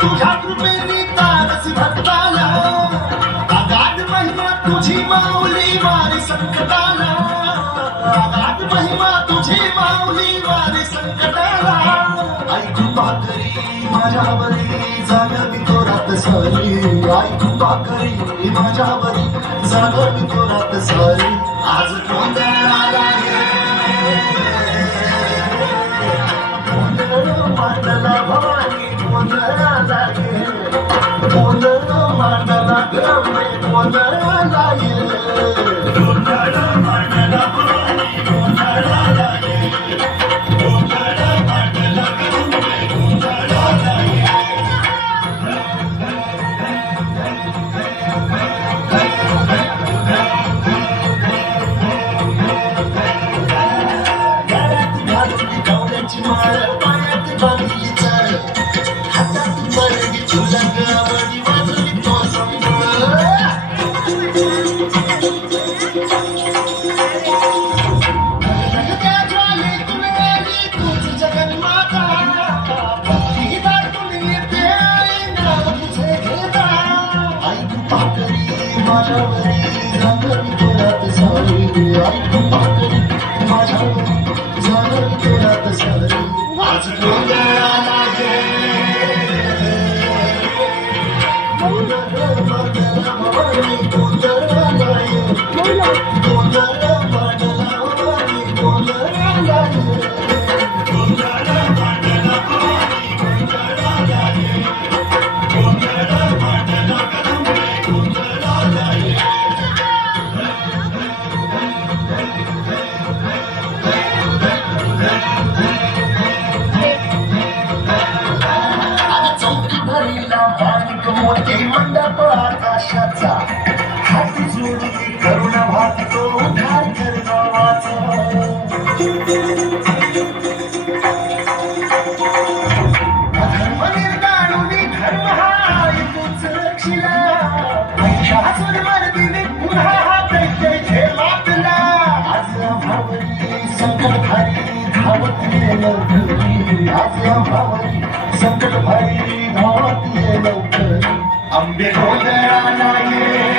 तुझ्या कृपेने तारसी भक्ताला अगाध महिमा तुझी माऊली वारी संकटाला अगाध महिमा तुझी माऊली वारी संकटाला ऐकू पाकरी माझ्यावरी जाणवी तोरात सारी ऐकू पाकरी माझ्यावरी जाणवी तोरात सारी आज गोंधळाला मांडला भवानी गोंधळाला गोंधळ मांडला गमे गोंधळाला गोंधळ मांडला भवानी गोंधळाला गोंधळ मांडला गमे गोंधळाला गळ्यात घालून गवळ्याची माळ पायात बांधली चाळ हातात मरगी झुलक आवडी वाजली तो संबळ त्या ज्वालेतून आली तुझी जगन्माता भक्ती दाटून येते आई नाव तुझे घेता ऐकू पाकरी माझ्यावरी जाणवी तोरात सारी ऐकू पाकरी माझ्यावरी जाणवी तोरात सारी आज गोंधळाला गोंधळ मांडला भवानी गोंधळाला गोंधळ मांडला भवानी गोंधळाला गोंधळ मांडला भवानी गोंधळाला गोंधळ मांडला गमे गोंधळाला चौकी भरीला माणिक मोठे मंडप आकाशाचा हाती जोडली करुणा भागतो उद्धार कर गावाचा धर्म निर्दाळुनी धर्म हा तूच रक्षिला महिषासुर मर्दिनी पुन्हा हा दैत्य झेलातला आज भावरी संकट भारी धावत ये लवकरी आज भावरी संकट भारी धावत ये लवकरी अंबे गोंधळाला ये